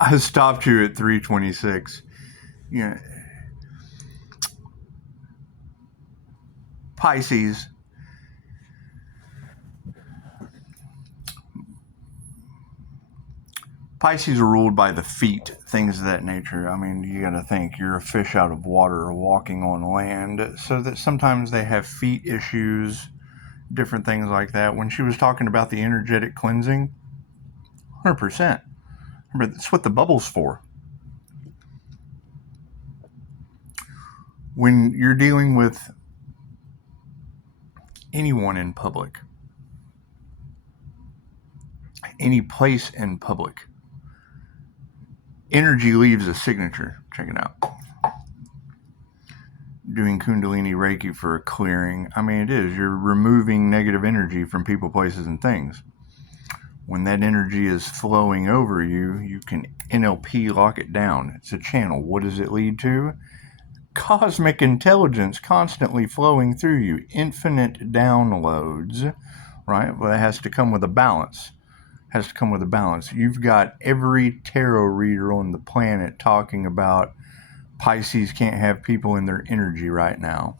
I stopped you at 326. Yeah, Pisces. Pisces are ruled by the feet, things of that nature. I mean, you got to think you're a fish out of water or walking on land, so that sometimes they have feet issues, different things like that. When she was talking about the energetic cleansing, 100%. Remember, that's what the bubble's for. When you're dealing with anyone in public, any place in public, energy leaves a signature. Check it out. Doing Kundalini Reiki for a clearing. I mean, it is. You're removing negative energy from people, places, and things. When that energy is flowing over you, you can NLP lock it down. It's a channel. What does it lead to? Cosmic intelligence constantly flowing through you. Infinite downloads, right? Well, that has to come with a balance. Has to come with a balance. You've got every tarot reader on the planet talking about Pisces can't have people in their energy right now,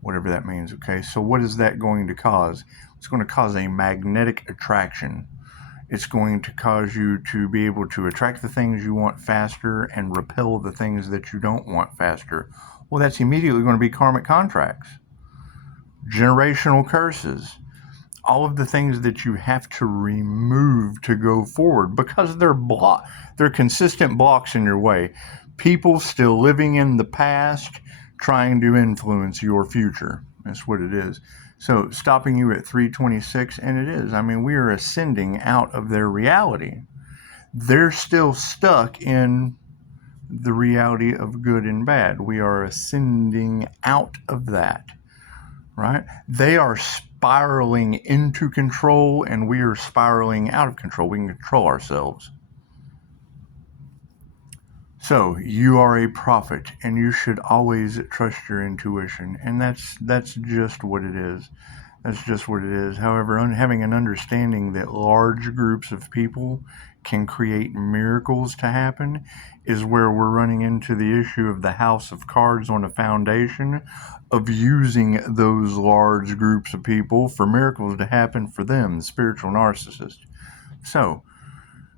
whatever that means. Okay, so what is that going to cause? It's going to cause a magnetic attraction. It's going to cause you to be able to attract the things you want faster and repel the things that you don't want faster. Well, that's immediately going to be karmic contracts, generational curses, all of the things that you have to remove to go forward because they're consistent blocks in your way. People still living in the past trying to influence your future. That's what it is. So stopping you at 326, and it is. I mean, we are ascending out of their reality. They're still stuck in the reality of good and bad. We are ascending out of that, right? They are spiraling into control, and we are spiraling out of control. We can control ourselves. So you are a prophet, and you should always trust your intuition, and that's just what it is. That's just what it is. However, having an understanding that large groups of people can create miracles to happen is where we're running into the issue of the house of cards on a foundation of using those large groups of people for miracles to happen for them, the spiritual narcissist. So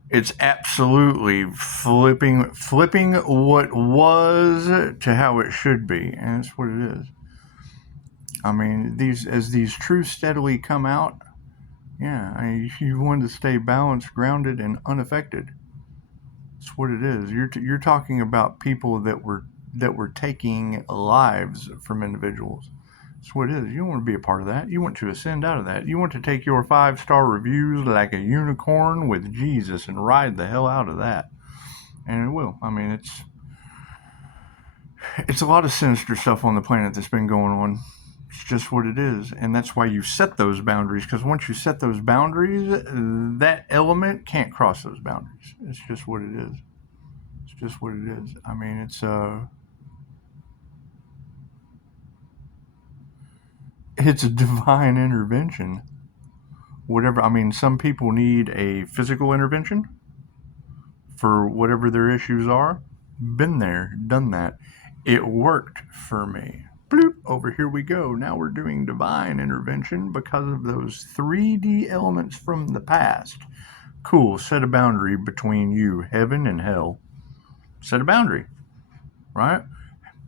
it's absolutely flipping what was to how it should be, and that's what it is. I mean, as these truths steadily come out, yeah, you want to stay balanced, grounded, and unaffected. That's what it is. You're talking about people that were taking lives from individuals. That's what it is. You don't want to be a part of that. You want to ascend out of that. You want to take your 5-star reviews like a unicorn with Jesus and ride the hell out of that. And it will. I mean, it's a lot of sinister stuff on the planet that's been going on. It's just what it is. And that's why you set those boundaries, because once you set those boundaries, that element can't cross those boundaries. It's just what it is. It's just what it is. I mean, it's a divine intervention. Whatever. I mean, some people need a physical intervention for whatever their issues are. Been there, done that. It worked for me. Bloop, over here we go. Now we're doing divine intervention because of those 3D elements from the past. Cool, set a boundary between you, heaven and hell. Set a boundary, right?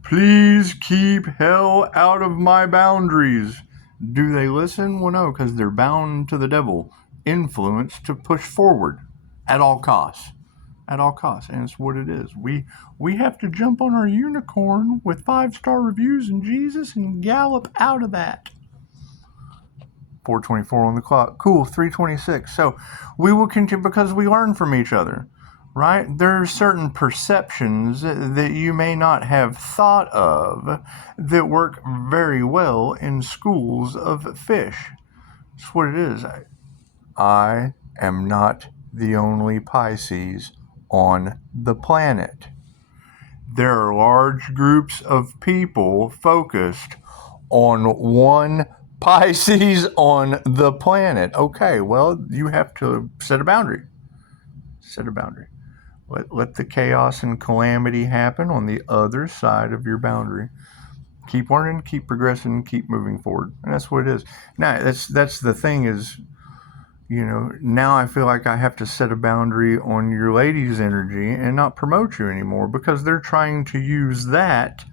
Please keep hell out of my boundaries. Do they listen? Well, no, because they're bound to the devil. Influence to push forward at all costs. At all costs, and it's what it is. We have to jump on our unicorn with 5-star reviews in Jesus and gallop out of that. 4:24 on the clock. Cool, 3:26. So we will continue because we learn from each other, right? There are certain perceptions that you may not have thought of that work very well in schools of fish. That's what it is. I am not the only Pisces on the planet. There are large groups of people focused on one Pisces on the planet. Okay, well, you have to set a boundary. Set a boundary. Let the chaos and calamity happen on the other side of your boundary. Keep learning, keep progressing, keep moving forward. And that's what it is. Now, that's the thing is, now I feel like I have to set a boundary on your lady's energy and not promote you anymore because they're trying to use that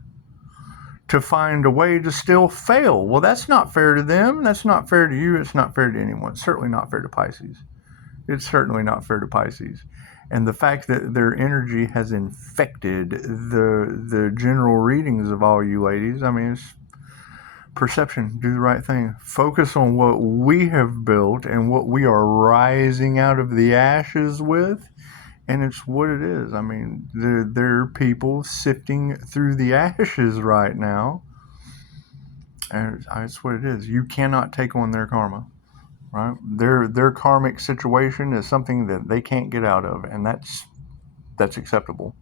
to find a way to still fail. Well, that's not fair to them. That's not fair to you. It's not fair to anyone. It's certainly not fair to Pisces. It's certainly not fair to Pisces. And the fact that their energy has infected the general readings of all you ladies, I mean, it's perception. Do the right thing. Focus on what we have built and what we are rising out of the ashes with. And it's what it is. I mean, there are people sifting through the ashes right now. And that's what it is. You cannot take on their karma. Right? Their karmic situation is something that they can't get out of, and that's acceptable.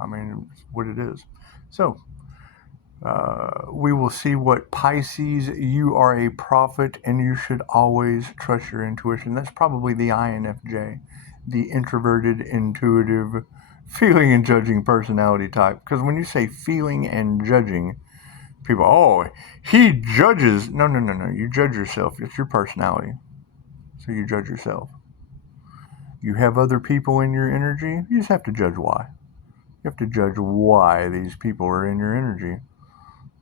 I mean, it's what it is. So we will see what Pisces. You are a prophet, and you should always trust your intuition. That's probably the INFJ, the introverted, intuitive, feeling and judging personality type. Because when you say feeling and judging, people, oh, he judges. No. You judge yourself. It's your personality. So you judge yourself. You have other people in your energy. You just have to judge why. You have to judge why these people are in your energy.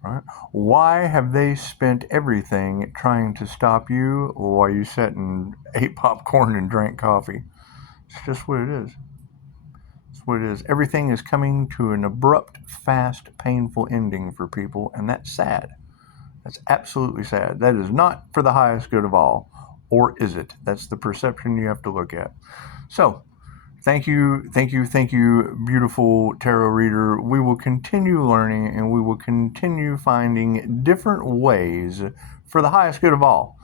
Right? Why have they spent everything trying to stop you while you sat and ate popcorn and drank coffee? It's just what it is. It's what it is. Everything is coming to an abrupt, fast, painful ending for people, and that's sad. That's absolutely sad. That is not for the highest good of all. Or is it? That's the perception you have to look at. So, thank you, beautiful tarot reader. We will continue learning and we will continue finding different ways for the highest good of all.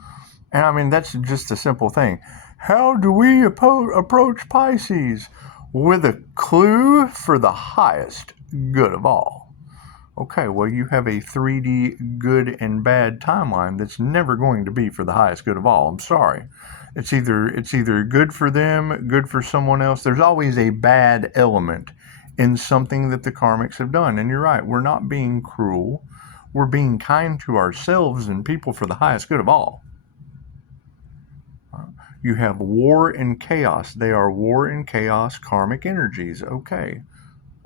And I mean, that's just a simple thing. How do we approach Pisces? With a clue for the highest good of all. Okay, well, you have a 3D good and bad timeline that's never going to be for the highest good of all. I'm sorry. It's either good for them, good for someone else. There's always a bad element in something that the karmics have done. And you're right, we're not being cruel. We're being kind to ourselves and people for the highest good of all. You have war and chaos. They are war and chaos karmic energies. Okay,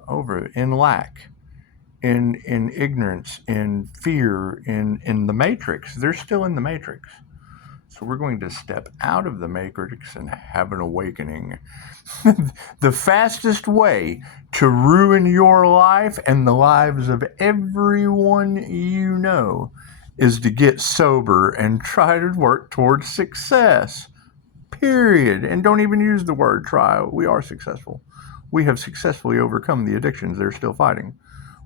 over in lack. In ignorance, in fear, in the matrix. They're still in the matrix. So we're going to step out of the matrix and have an awakening. The fastest way to ruin your life and the lives of everyone you know is to get sober and try to work towards success. Period. And don't even use the word try. We are successful. We have successfully overcome the addictions they're still fighting.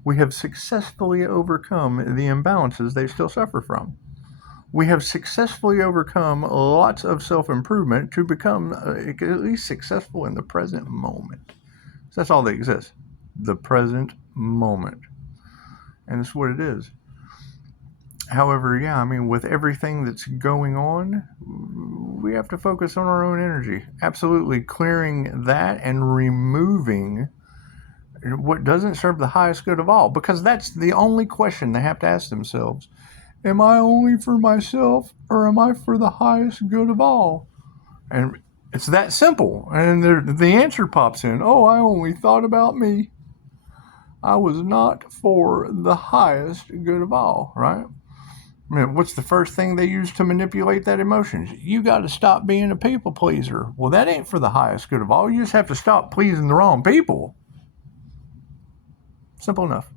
We have successfully overcome the imbalances they still suffer from. We have successfully overcome lots of self-improvement to become at least successful in the present moment. So that's all that exists. The present moment. And it's what it is. However, yeah, I mean, with everything that's going on, we have to focus on our own energy. Absolutely clearing that and removing what doesn't serve the highest good of all, because that's the only question they have to ask themselves. Am I only for myself, or am I for the highest good of all? And it's that simple. And the answer pops in. Oh, I only thought about me. I was not for the highest good of all, right? I mean, what's the first thing they use to manipulate that emotion? You got to stop being a people pleaser. Well, that ain't for the highest good of all. You just have to stop pleasing the wrong people. Simple enough.